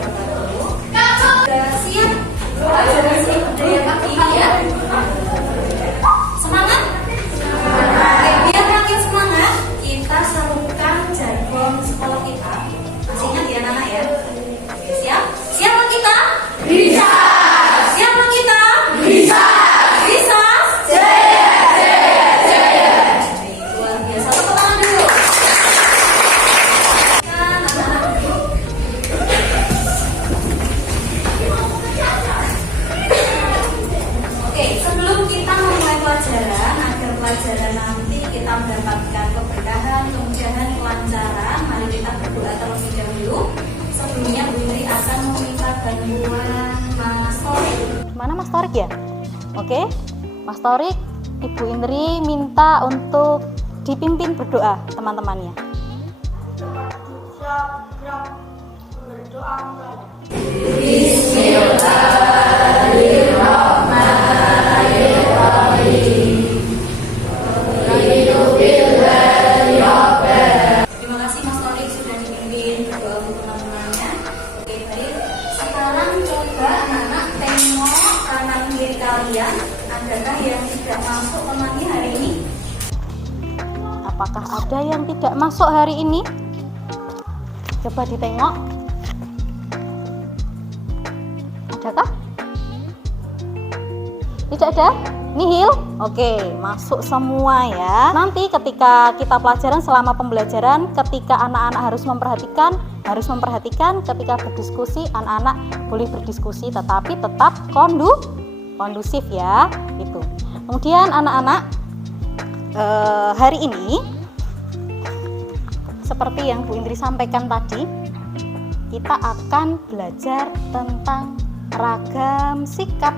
wabarakatuh. Sudah siap? Sudah siap dari pagi ya? Semangat? Oke, biar makin semangat, kita serukan jargon sekolah kita. Masih ingat ya anak-anak ya? Oke, siap? Siap kita? Bisa! Siap kita? Bisa! Bisa! Jaya! Jaya! Jaya! Luar biasa, tepuk tangan dulu. Oke, sebelum kita memulai pelajaran, agar pelajaran nanti kita mendapatkan keberkahan, kemudahan, kelancaran, mari kita berdoa terlebih dahulu. Sebelumnya Bu Indri akan meminta bantuan Mas Torik. Mana Mas Torik ya? Oke, Mas Torik, Ibu Indri minta untuk dipimpin berdoa teman-temannya. Terima kasih Mas Torik sudah dipimpin berdoa untuk teman-temannya. Oke, baik. Sekarang coba anak-anak tengok kanan kiri kalian. Adakah yang tidak masuk temannya hari ini? Apakah ada yang tidak masuk hari ini? Coba ditengok. Adakah? Tidak ada? Nihil? Oke, masuk semua ya. Nanti ketika kita pelajaran, selama pembelajaran, ketika anak-anak harus memperhatikan ketika berdiskusi, anak-anak boleh berdiskusi tetapi tetap kondusif ya. Itu. Kemudian anak-anak hari ini seperti yang Bu Indri sampaikan tadi, kita akan belajar tentang ragam sikap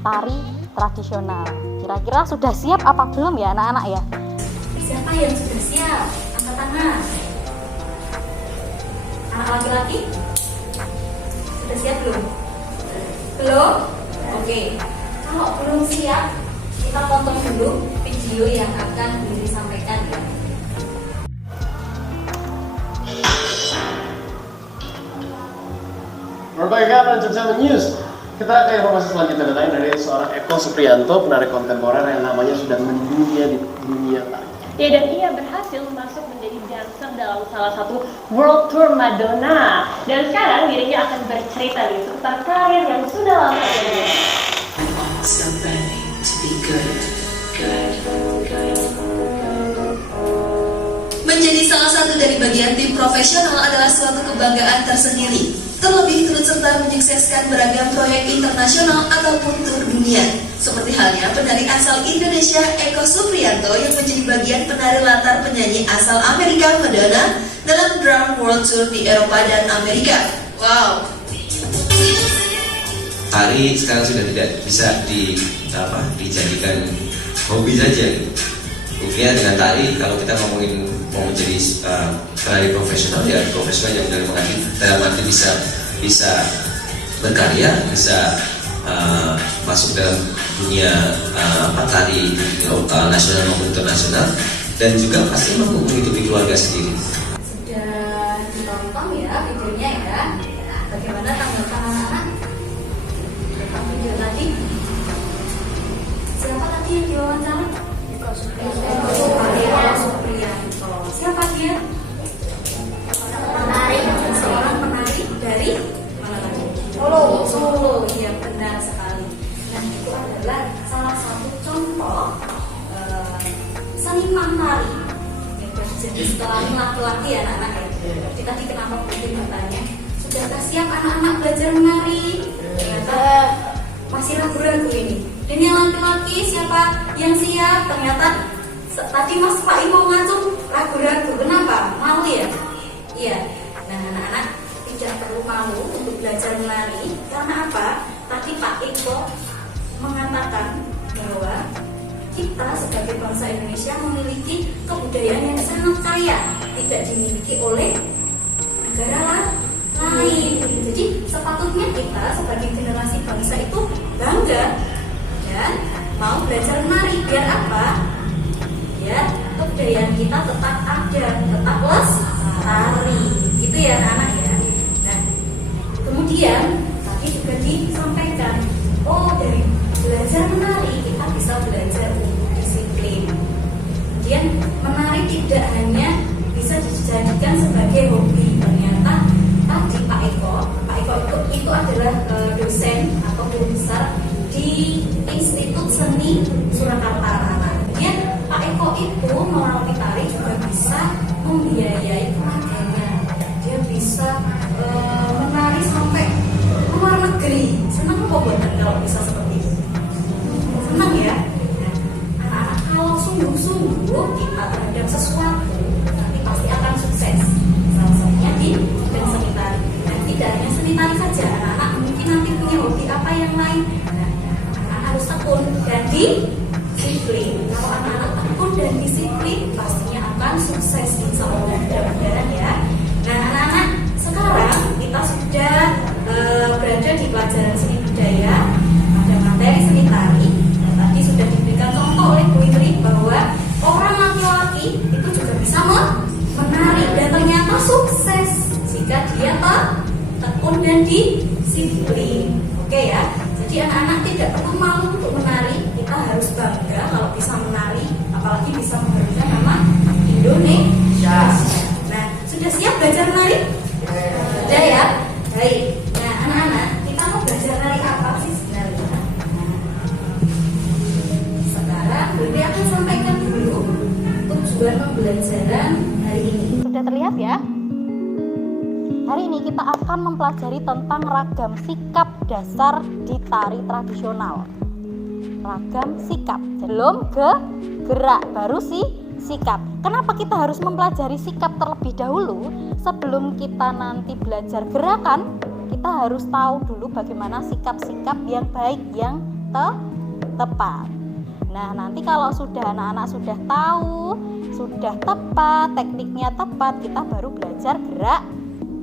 tari tradisional. Kira-kira sudah siap apa belum ya anak-anak ya? Siapa yang sudah siap? Angkat tangan. Anak laki-laki? Sudah siap belum? Belum? Oke. Kalau belum siap, kita tonton dulu video yang akan Bu Indri sampaikan ya. Berbagai kabar Jogja News. Kita ke informasi selanjutnya datang dari seorang Eko Supriyanto, penari kontemporer yang namanya sudah mendunia di dunia tari. Ya, dan ia berhasil masuk menjadi dancer dalam salah satu World Tour Madonna. Dan sekarang dirinya akan bercerita nih tentang karir yang sudah lama dia. I'm also learning to be good. Menjadi salah satu dari bagian tim profesional adalah suatu kebanggaan tersendiri. Terlebih turut serta menyukseskan beragam proyek internasional ataupun tur dunia. Seperti halnya penari asal Indonesia Eko Supriyanto yang menjadi bagian penari latar penyanyi asal Amerika Madonna dalam Drum World Tour di Eropa dan Amerika. Wow. Tari sekarang sudah tidak bisa dijadikan hobi saja. Buktinya dengan tari, kalau kita ngomongin mau menjadi penari profesional, ya profesional yang benar mengerti dalam arti bisa berkarya, bisa masuk dalam dunia tari nasional maupun internasional, dan juga pasti mampu menghidupi keluarga sendiri. Sudah ditonton ya videonya ya. Bagaimana tanggapan anak-anak tentang video tadi? Siapa tadi yang diwawancara? Eko Supriyanto. Siapa dia? Seorang penari dari mana lagi? Solo. Iya, benar sekali. Nah, itu adalah salah satu contoh seniman tari yang berjenis kelamin laki-laki ya anak-anak ya. Jadi tadi kenapa mungkin bertanya, sudahkah siap anak-anak belajar menari? Ternyata masih ragu-ragu ini. Dan yang laki-laki siapa yang siap? Ternyata tadi Mas Pak mau ngacung ragu-ragu. Kenapa? Malu ya? Iya. Nah, anak-anak tidak perlu malu untuk belajar menari. Karena apa? Tadi Pak Eko mengatakan bahwa kita sebagai bangsa Indonesia memiliki kebudayaan yang sangat kaya, tidak dimiliki oleh negara lain. Jadi sepatutnya kita sebagai generasi bangsa itu bangga dan mau belajar menari. Biar apa? Ya, kebudayaan kita tetap ada, tetap lestari. Gitu ya anak ya. Nah, Kemudian tadi juga disampaikan, oh dari belajar menari kita bisa belajar untuk disiplin. Kemudian menari tidak hanya bisa dijadikan sebagai hobi. Ternyata tadi Pak Eko itu adalah dosen atau guru besar di Institut Seni Surakarta. Kemudian Pak Eko itu melalui tari juga bisa membiayai keluarganya. Dia bisa menari sampai luar negeri. Senang apa buatan kalau bisa seperti itu? Senang ya? Nah, anak-anak kalau sungguh-sungguh kita terhadap sesuatu, nanti pasti akan sukses. Salah satunya di bidang seni tari. Dan tidak hanya seni tari saja, anak-anak mungkin nanti punya hobi apa yang lain. Nah, anak-anak harus tekun dan disiplin. Kalau anak-anak tekun dan disiplin, pastinya akan sukses. Insya Allah, mudah-mudahan ya. Nah, anak-anak, sekarang kita sudah berada di pelajaran seni budaya pada materi seni tari. Dan tadi sudah diberikan contoh oleh Bu Indri bahwa orang laki-laki itu juga bisa menari dan ternyata sukses jika dia tekun dan disiplin. Oke ya. Jadi anak-anak tidak perlu malu untuk menari. Kita harus bangga kalau bisa menari, apalagi bisa mengharumkan nama Indonesia. Nah, sudah siap belajar menari? Sudah ya? Baik. Nah, anak-anak, kita mau belajar menari apa sih sebenarnya? Sekarang Bunda akan sampaikan dulu tujuan pembelajaran hari ini. Sudah terlihat ya? Hari ini kita akan mempelajari tentang ragam sikap dasar di tari tradisional. Ragam sikap, belum gerak, baru sikap. Kenapa kita harus mempelajari sikap terlebih dahulu? Sebelum kita nanti belajar gerakan, kita harus tahu dulu bagaimana sikap-sikap yang baik, yang tepat. Nah, nanti kalau sudah anak-anak sudah tahu, sudah tepat, tekniknya tepat, kita baru belajar gerak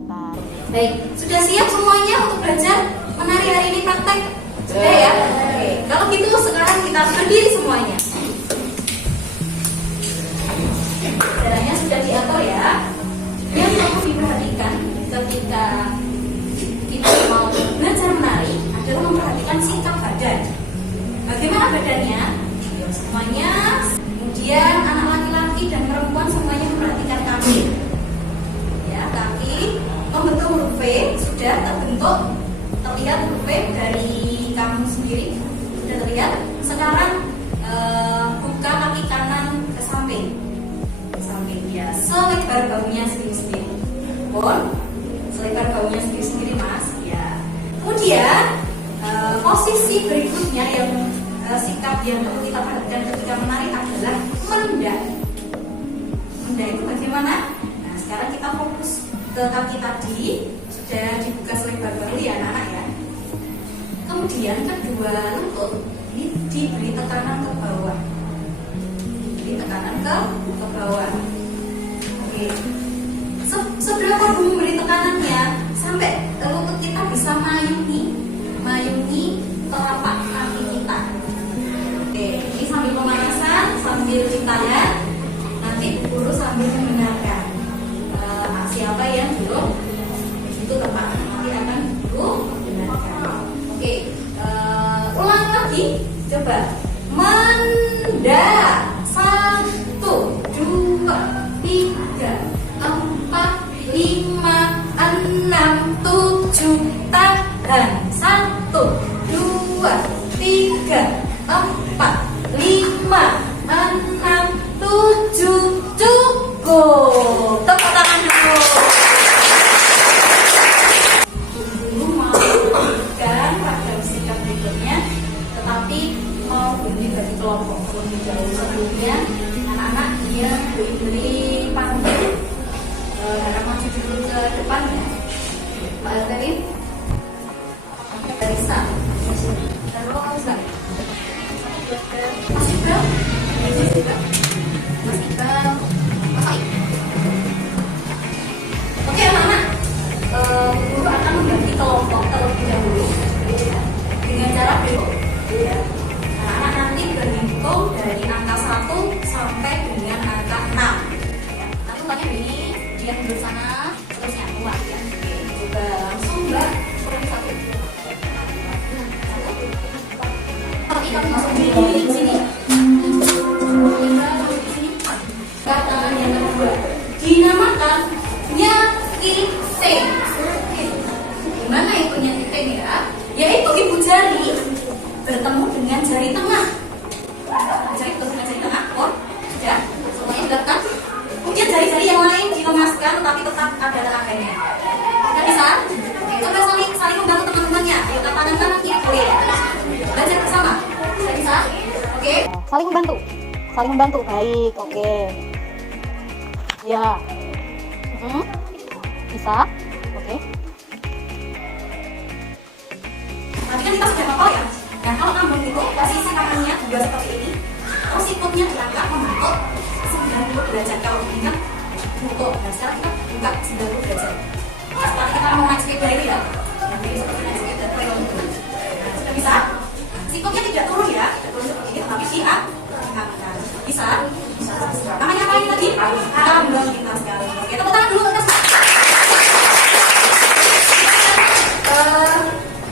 tari. Baik, sudah siap semuanya untuk belajar menari hari ini praktek? Sudah ya? Oke, kalau gitu sekarang kita berdiri semuanya. Caranya sudah diatur ya. Yang perlu diperhatikan ketika kita mau belajar menari adalah memperhatikan sikap badan. Bagaimana badannya? Semuanya. Kemudian anak laki-laki dan perempuan semuanya memperhatikan kaki. Ya, kaki membentuk huruf V sudah terbentuk, terlihat huruf V dari kamu sendiri sudah terlihat. Sekarang buka kaki kanan ke samping. Ya, selebar bahunya sendiri-sendiri. Selebar bahunya sendiri-sendiri, Mas. Ya. Kemudian posisi berikutnya yang sikap yang perlu kita perhatikan ketika menari adalah mendak. Mendak itu bagaimana? Nah, sekarang kita fokus ke kaki tadi, sudah dibuka selebar bahu ya anak-anak ya. Kemudian kedua lutut ini diberi tekanan ke bawah. Diberi tekanan ke bawah. Seberapa dulu memberi tekanannya sampai lutut kita bisa mayungi telapak kaki kita. Oke, ini sambil pemanasan, sambil ditahan, nanti guru sambil mendengarkan siapa yang belum itu tepat, nanti akan guru mendengarkan. Oke, ulang lagi, coba mendak 1, 2, 3, 4, 5, 6, 7, tahan 1, 2, 3, 4, 5, 6, 7, cukup. Tepuk tangan dulu. Dulu mau berikan ragam sikap berikutnya, tetapi mau bagi kelompok terlebih dahulu. Sebelumnya anak-anak yang diberi panggil harap maju dulu ke depan ya. Mbak Elvin, Risa, dan lo kamu Mas Iqbal, Mas Iqbal, Mas Aik. Oke anak-anak, guru akan membagi kelompok terlebih dahulu dengan cara berikut. Anak-anak nanti berhitung dari angka 1 sampai dengan angka 6. Nanti tanya ini dia duduk sana, terusnya keluar ya. Oke, coba langsung Mbak. yaitu ibu jari bertemu dengan jari tengah. Jari bertemu dengan jari tengah, sudah semuanya dilakukan. Kemudian jari-jari yang lain dilemaskan, tetapi tetap ada tengahnya. Sudah bisa? Coba saling membantu teman-temannya. Ayo kanan kanan kiri boleh. Belajar bersama. Sudah bisa? Oke. Saling membantu, baik, oke. Ya. Bisa, oke. Nanti kan kita sudah hafal ya. Nah kalau ngambung itu posisi tangannya juga seperti ini. Terus sikutnya diangkat membentuk 90 derajat. Kalau diingat bentuk. Nah sekarang kita buka 90 derajat. Nah setelah kita mau naik sepeda itu ya. Nanti seperti naik sepeda itu. Nah sudah bisa. Sikutnya tidak turun ya. Tidak turun seperti ini, tapi diangkat. Bisa? Namanya apa ini tadi? Ngambung kita sekali. Oke, tepuk tangan dulu untuk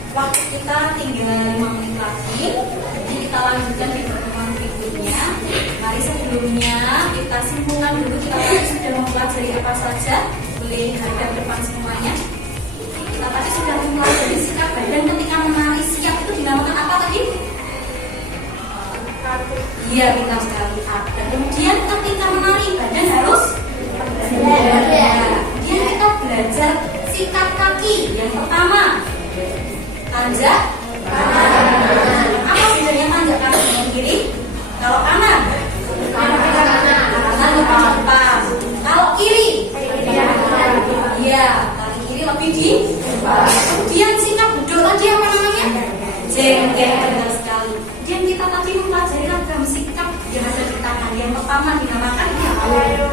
waktu kita tinggal 5 menit lagi. Jadi kita lanjutkan di pertemuan berikutnya. Mari sebelumnya kita simpulkan dulu kita tadi sudah mempelajari apa saja. Boleh hadap depan semuanya. Kita tadi sudah mempelajari sikap badan ketika menari siap itu dinamakan apa tadi? Iya, kita sekali up. Dan kemudian ketika menari badan harus kemudian kita belajar sikap kaki. Yang pertama tanjak kanan. Apa bedanya tanjak kanan dengan kiri? Kalau kanan kanan lebih cepat. Kalau kiri iya, kali kiri lebih di depan. Kemudian sikap duduk tadi apa namanya? Jengkel, benar sekali. Kemudian kita tadi mempelajari ragam sikap yang ada di tangan. Yang pertama dinamakan ayo.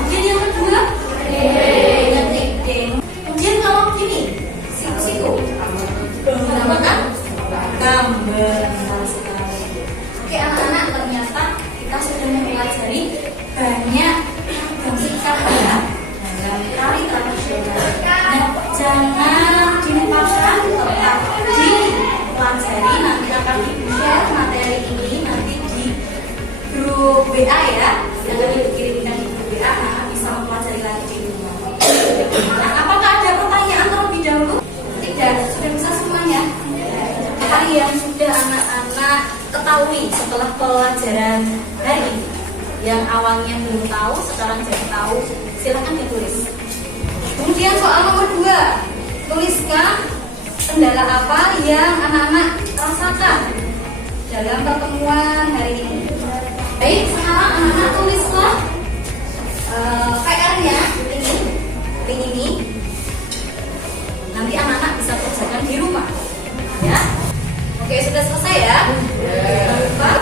Kemudian yang kedua ding. Kemudian kalau gini siku dinamakan gambar. Oke anak-anak, ternyata kita sudah mempelajari banyak ragam sikap ya dalam tari tradisional. Nah, jangan dilupakan, tetap dipelajari. Nanti akan di-share materi ini nanti di grup WA ya. Jangan dikirimkan di grup WA, anak bisa mempelajari lagi di rumah. Nah, apakah ada pertanyaan terlebih dahulu? Tidak, sudah bisa semuanya. Apa yang sudah anak-anak ketahui setelah pelajaran hari ini? Yang awalnya belum tahu, sekarang jadi tahu. Silakan ditulis. Kemudian soal nomor 2, tuliskan kendala apa yang anak-anak rasakan dalam pertemuan hari ini. Baik, sekarang anak-anak tulislah PR-nya ini. Nanti anak-anak bisa kerjakan di rumah. Ya. Oke, sudah selesai ya. Jangan lupa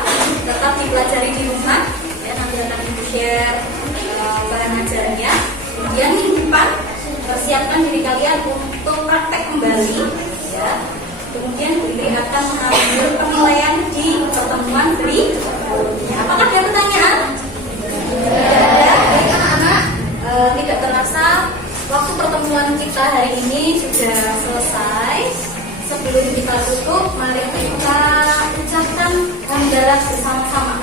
tetap dipelajari di rumah. Ya, nanti akan di-share bahan ajarnya. Kemudian minggu depan persiapkan diri kalian untuk praktek kembali. Ya. Kemudian Bili akan mengambil penilaian di pertemuan berikutnya. Apakah ada pertanyaan? Baik anak-anak, tidak terasa waktu pertemuan kita hari ini sudah selesai. Sebelum kita tutup, mari kita ucapkan hamdalah bersama-sama.